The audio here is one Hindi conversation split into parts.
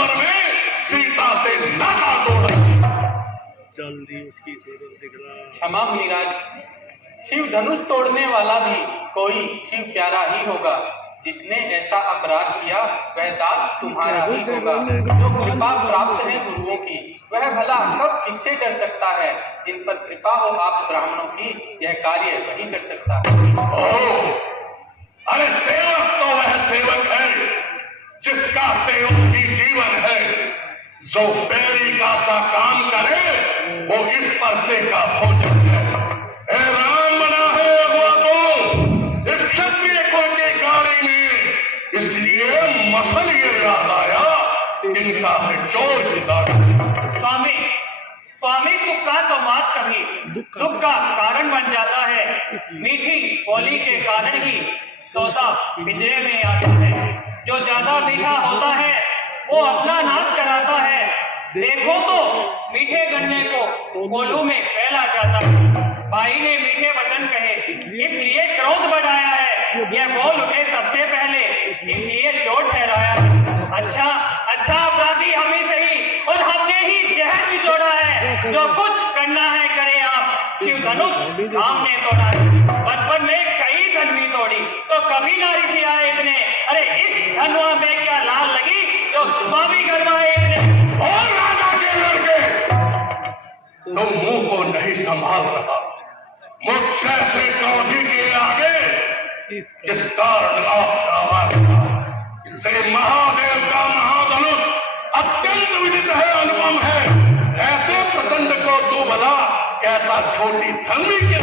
स्वयंवर में सीता से नाता तोड़ा। जल्दी उसकी सूरत दिखला। क्षमा मुनिराज, शिव धनुष तोड़ने वाला भी कोई शिव प्यारा ही होगा। जिसने ऐसा अपराध किया वह दास तुम्हारा ही होगा। जो कृपा प्राप्त है गुरुओं की, वह भला कब किससे डर सकता है। जिन पर कृपा हो आप ब्राह्मणों की, यह कार्य वही कर सकता है। ओह, अरे सेवक तो वह सेवक है जिसका सेवक ही जीवन है। जो बैरी का सा काम करे वो इस परसे का भोजन है। ए राम बना है अगुआ तो इस क्षत्रिय कुल के गाड़ी में, इसलिए मसल ये याद आया इनका है चोर की दाढ़ी। स्वामी, स्वामी सुख का तो मात कभी दुख का कारण बन जाता है। मीठी बोली के कारण ही सौदा पिंजरे में आता है। जो ज्यादा मीठा होता है वो अपना नाश कराता है। देखो तो मीठे गन्ने को कोल्हू में फैला जाता है। भाई ने मीठे वचन कहे इसलिए क्रोध बढ़ाया है। यह बोल उठे सबसे पहले इसलिए चोट ठहराया। अच्छा अच्छा अपराधी हम ही सही, और हमने ही जहर भी छोड़ा है। जो कुछ करना है करे आप, शिव धनुष हमने तोड़ा है। बचपन में कई धन भी तोड़ी तो कभी नारी से आए इतने। अरे इस धनवा में क्या लाल लगी जो स्वामी करवाए इतने। और राजा के लड़के तुम मुंह को नहीं संभाल रहा। मुझसे से क्रोधी के आगे किस कारण आपका आवाज से महादेव का महाधनुष अत्यंत विदित है, अनुपम है। ऐसे प्रचंड को तू भला कहता छोटी धर्मी के।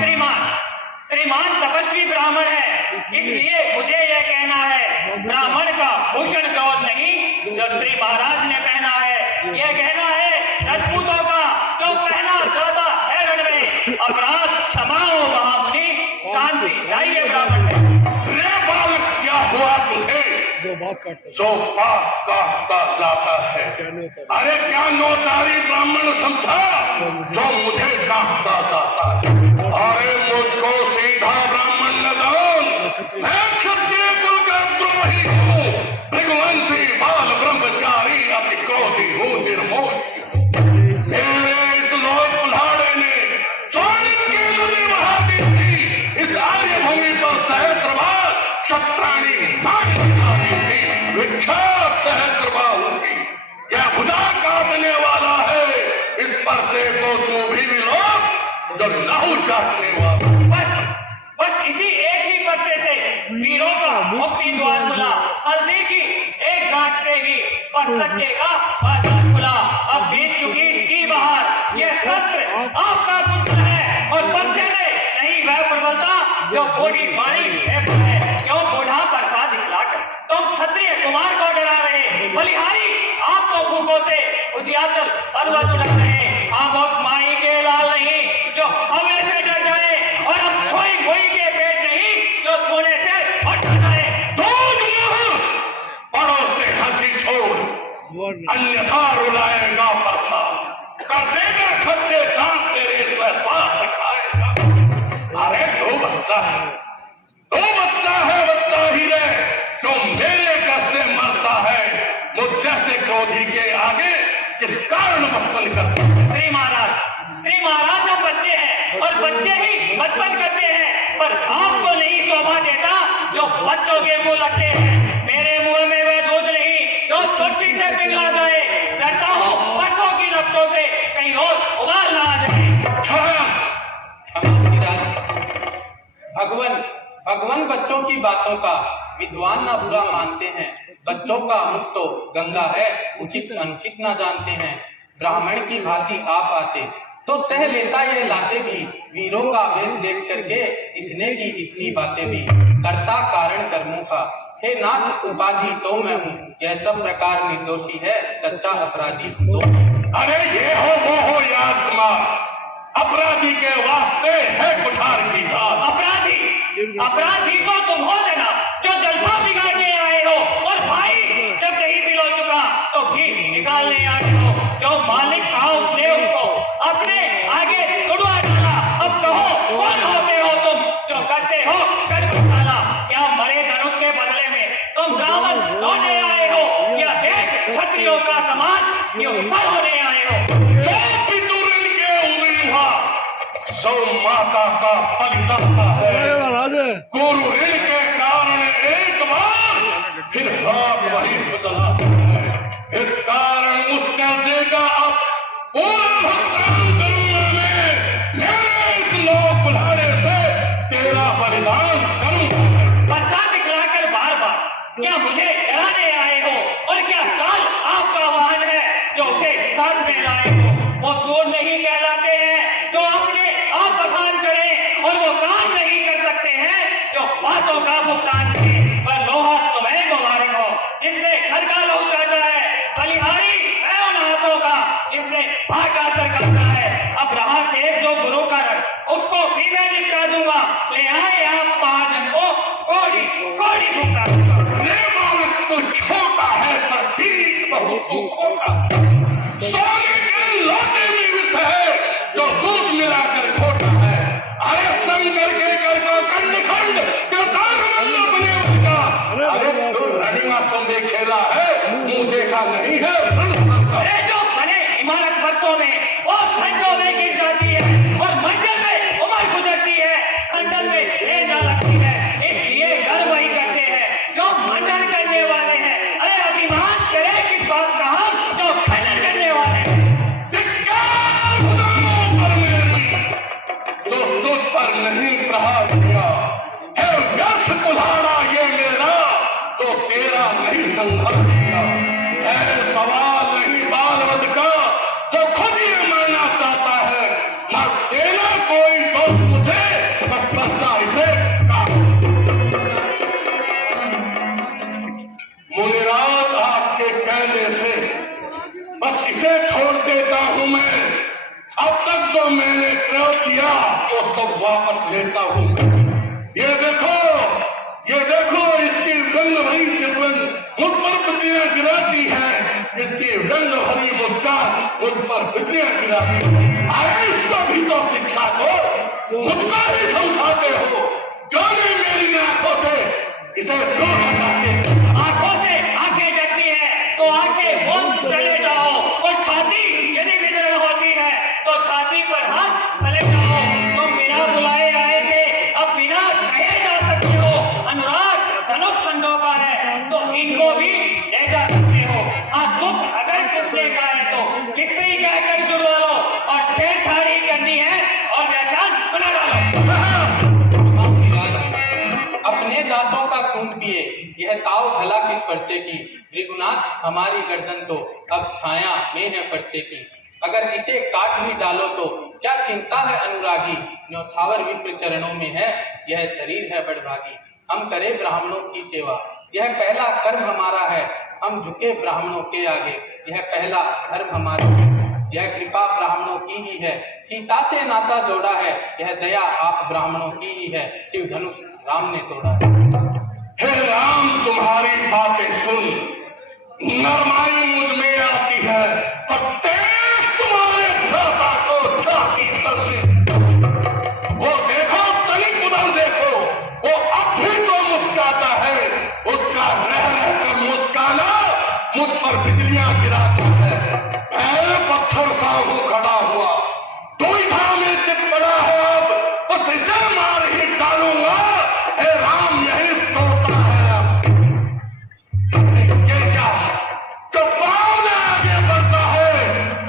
श्रीमान, श्रीमान तपस्वी ब्राह्मण है, इसलिए मुझे यह कहना है ब्राह्मण का भूषण क्रोध नहीं जो श्री महाराज ने पहना है। यह कहना है राजपूतों का जो पहना जाता है रण में। अपराध क्षमाओ महामुनि, शांति चाहिए ब्राह्मण में। रे बालक, क्या हुआ तुझे जो पाप काटता जाता है? अरे क्या नौतारी ब्राह्मण समझा जो मुझे काटता जाता है? अरे मुझको सीधा ब्राह्मण न जान, मैं क्षत्रिय कुल का द्रोही हूँ, भृगुवंशी बाल ब्रह्मचारी, अति क्रोधी हूँ, निर्मोह। मेरे इस लोक कुल्हाड़े ने चाणक्य नदी बहा दी थी। इस आर्य भूमि पर सहस्रबार क्षत्राणी विख्यात सहस्रबाहु की यह भुजा काटने वाला है। इस पर से तो तू भी मिलो जो लहू चाटने वाला। बस इसी एक ही पर्चे से वीरों का मुक्ति द्वार खुला। हल्दी की एक गांठ से ही पर सच्चे का बाजार खुला। अब बीत चुकी इसकी बहार, यह शस्त्र आपका पुत्र है और पर्चे में नहीं वह प्रबलता जो बूढ़ी मारी है। क्यों बूढ़ा प्रसाद दिखलाकर तुम क्षत्रिय कुमार को डरा रहे। बलिहारी आप तो भूखों से उद्याचल पर्वत उड़ा रहे। हम उस माई के लाल नहीं जो हमें से डर जाए, और हम छोई गोई के पेट नहीं जो छूने से हट जाए। पड़ोस से हंसी छोड़, अन्यथा रुलाएगा परसा, कर देगा खट्टे दांत तेरे स्वास्थ्य से खाएगा। अरे दो बच्चा है बच्चा ही रे जो मेरे घर से मरता है। मुझ जैसे क्रोधी के आगे किस कारण बचपन करता है? श्री महाराज हम बच्चे हैं और बच्चे ही बचपन करते हैं, पर आपको नहीं शोभा देता जो बच्चों के मुंह लगते हैं। मेरे मुंह में वह दूध नहीं जो तुलसी से पिघला जाए। डरता हूँ बच्चों की लपटों से कहीं और उबाल ना आ जाए। भगवान बच्चों की बातों का विद्वान ना बुरा मानते हैं। बच्चों का मुख तो गंगा है, उचित अनुचित ना जानते हैं। ब्राह्मण की भांति आप आते तो सह लेता यह लाते भी। वीरों का वेश देख करके इसने की इतनी बातें भी। करता कारण कर्मों का हे नाथ उपाधि तो मैं हूँ। यह सब प्रकार निर्दोषी है, सच्चा अपराधी तो। अरे ये हो वो हो याद कुमार, अपराधी के वास्ते है कुठार की बात। अपराधी तो तुम हो जना जो जलसा बिगाड़ने आए हो, और भाई जब नहीं मिलो चुका तो भी निकालने आए हो। जो मालिक था उसने उसको अपने आगे उड़वा डाला। अब कहो कौन होते हो तुम जो करते हो कर डाला। क्या मरे धनुष के बदले में तुम ब्राह्मण होने आए हो, या देख क्षत्रियों का समाज ये ऊपर होने आए हो। जो पितुरन के उम्र हुआ सो माता का परिदाता है। गुरु ऋण के कारण एक बार फिर हाथ वही फिसला है। इस कारण उस कर्जे का अब पूरा भुगतान करूंगा मैं इस लोक बुढ़ाने से तेरा बलिदान करूंगा। बरसा दिखलाकर बार बार क्या मुझे डराने आए हो और क्या काल आपका वाहन है जो उसे साथ में लाए हो। वो सूर नहीं कहलाते हैं जो अपने आप बखान करें और वो काम नहीं कर सकते हैं जो बातों का भुगतान करें। पर लोहा तुम्हें मुबारक हो जिसने घर का लहू चाहता है। बलिहारी है उन हाथों का जिसने भाग का असर करता है। अब रहा शेष जो गुरु का रख उसको भी मैं निपटा दूंगा। ले आए आप महाजन को कोड़ी कोड़ी भूखा दूंगा। ले बालक तो छोटा है पर ठीक बहुत खोटा। सोने के लोटे में विष है जो दूध मिलाकर खोटा है। अरे शंकर के कर को खंड खंड करतार मंदिर बने उनका। अरे तू रनिया संदे खेला है मुंह देखा नहीं है। अरे जो बने इमारत बरसों में और खंडों में गिर जाती है और मंजिल में उम्र गुजरती है खंडन में ले जा लगती है। इसलिए गर्व वही करते हैं जो मंडन करने वाले हैं। अरे अभिमान करे किस बात का हम जो खंडन करने वाले हैं। धिक्कार खुदाओं पर मेरी तो तुझ पर नहीं प्रहार किया है। व्यर्थ कुल्हाड़ा ये मेरा तो तेरा नहीं संहार किया है। सवाल नहीं बालवद का जो खुद ये मरना चाहता है। मर देना कोई दोस्त मुझे बस बरसा इसे मुनिराज आपके कहने से बस इसे छोड़ देता हूं मैं। अब तक जो मैंने प्रयोग किया वो सब वापस लेता हूं मैं। ये देखो इसकी रंग भरी चितवन मुझ पर बिजलियां गिराती है। इसकी रंग भरी मुस्कान मुझ पर बिजलियां गिराती है। अरे इसको भी तो शिक्षा दो। मुझको ही समझाते हो। जाने मेरी आंखों से इसे दूर हटाते। आंखों से आंखें जगती है तो आंखें बंद चले जाओ और छाती यदि विदर्ण होती है तो छाती पर हाथ चले जाओ। तुम बिना बुलाए आए थे अब बिना कहे जा सकते हो। अनुराग धनुष खंडों का है तो इनको भी ले जा सकते हो। हाँ दुख अगर छुटने का है तो स्त्री कहकर जुड़वा लो और छेड़छाड़ी करनी है और व्याख्यान सुना डालो। अपने दासों का खून पिए यह ताव भला किस परसे की। त्रिगुनाथ हमारी गर्दन तो अब छाया में है परसे की। अगर इसे काट भी डालो तो क्या चिंता है अनुरागी। न्योछावर विप्र चरणों में है यह शरीर है बड़भागी। हम करें ब्राह्मणों की सेवा यह पहला कर्म हमारा है। हम झुके ब्राह्मणों के आगे यह पहला धर्म हमारा है। यह कृपा ब्राह्मणों की ही है सीता से नाता जोड़ा है। यह दया आप ब्राह्मणों की ही है शिव धनुष राम ने तोड़ा है। हे राम तुम्हारी बातें सुन नरमाई मुझ में आती है। प्रत्येक तुम्हारे भ्राता को छाती चलती। वो देखो तनिक उधर देखो वो अब भी तो मुस्काता है। उसका रह रहकर मुस्काना मुझ पर बिजलियां गिराता है। मैं पत्थर सा हूं खड़ा हुआ दुविधा में चित पड़ा है। अब बस इसे मार ही डालूंगा। हे राम यही सोचा है। ये क्या तो पाँव में आगे बढ़ता है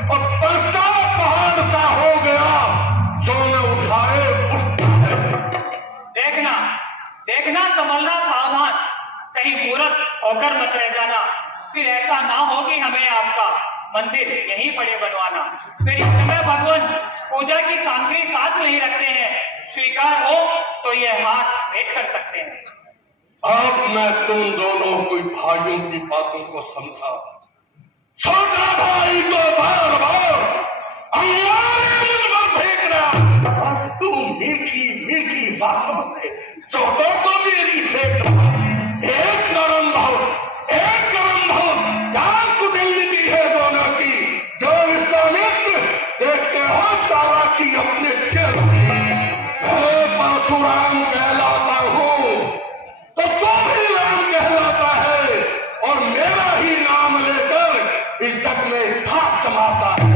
और परसा पहाड़ सा हो गया जो न उठाए उठता है। देखना देखना संभलना सावधान कहीं मूर्ख होकर मत रह जाना। फिर ऐसा ना हो कि हमें आपका मंदिर यहीं पड़े बनवाना। फिर इस समय भगवान पूजा की सामग्री साथ नहीं रखते हैं। स्वीकार हो तो ये हाथ भेंट कर सकते हैं। अब मैं तुम दोनों कोई भाइयों की बातों को समझा। छोटा भाई तो बार बार अंगारे मुझ पर फेंकना और तुम मीठी मीठी बातों से छोटों को मेरी सेक रहा। एक नरम बहुत एक गरम बहुत क्या कुटिलती है दोनों की। जो विश्वामित्र देखते हो चालाकी अपने चेहरे में। मैं परशुराम कहलाता हूँ तो तू भी राम कहलाता है और मेरा ही नाम लेकर जग में खाक जमाता है।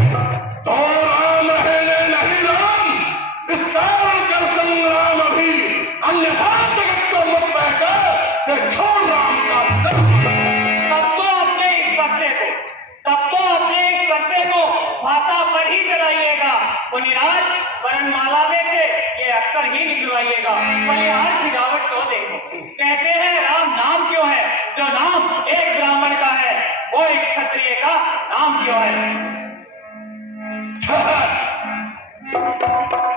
तो राम रहने नहीं राम, इस कारण कर संग्राम अभी, अन्यथा जगत को मत बहकर ते छोड़ राम का दर्द। तब तो अपने इस बच्चे को भाषा पर ही चलाइएगा, मुनिराज वरणमाला में से ये अक्षर ही निकलवाइएगा। बलिहार गिरावट तो देखो, कहते हैं राम नाम क्यों है, जो नाम एक ब्राह्मण का है वो एक क्षत्रिय का नाम क्यों है।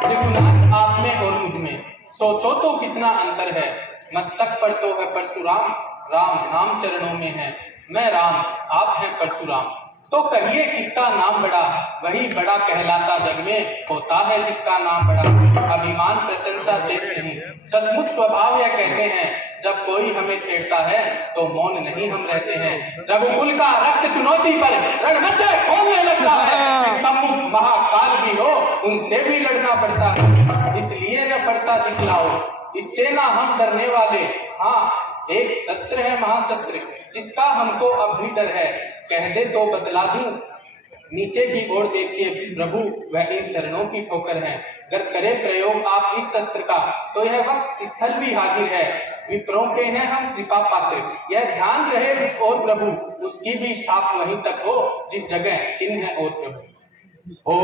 रघुनाथ आप में और मुझ में सोचो तो कितना अंतर है। मस्तक पर तो है परशुराम, राम नाम चरणों में है। मैं राम, आप हैं परशुराम, तो कहिए किसका नाम बड़ा। वही बड़ा कहलाता जग में, होता है जिसका नाम बड़ा। अभिमान प्रशंसा शेष नहीं, सचमुच स्वभाव यह कहते हैं। जब कोई हमें छेड़ता है तो मौन नहीं हम रहते हैं। रघुकुल का रक्त चुनौती पर रणमंच खोलने लगता है। सम्मुख महाकाल भी हो उनसे भी लड़ना पड़ता है। इसलिए न परसा दिखलाओ, इससे ना हम डरने वाले। हाँ, एक शस्त्र है महाशस्त्र, जिसका हमको अब भी डर है। कह दे तो बदला दूं, नीचे की ओर देखिए प्रभु, वह इन चरणों की ठोकर है। अगर करे प्रयोग आप इस शस्त्र का, तो यह वक्ष स्थल भी हाजिर है। विप्रों के हैं हम कृपा पात्र, यह ध्यान रहे उस ओर प्रभु, उसकी भी छाप वहीं तक हो जिस जगह चिन्ह है और प्रभु। ओ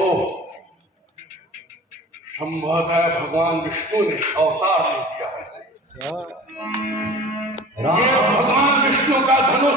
संभवतः भगवान विष्णु ने अवतार ले लिया है। ये भगवान विष्णु का धनुष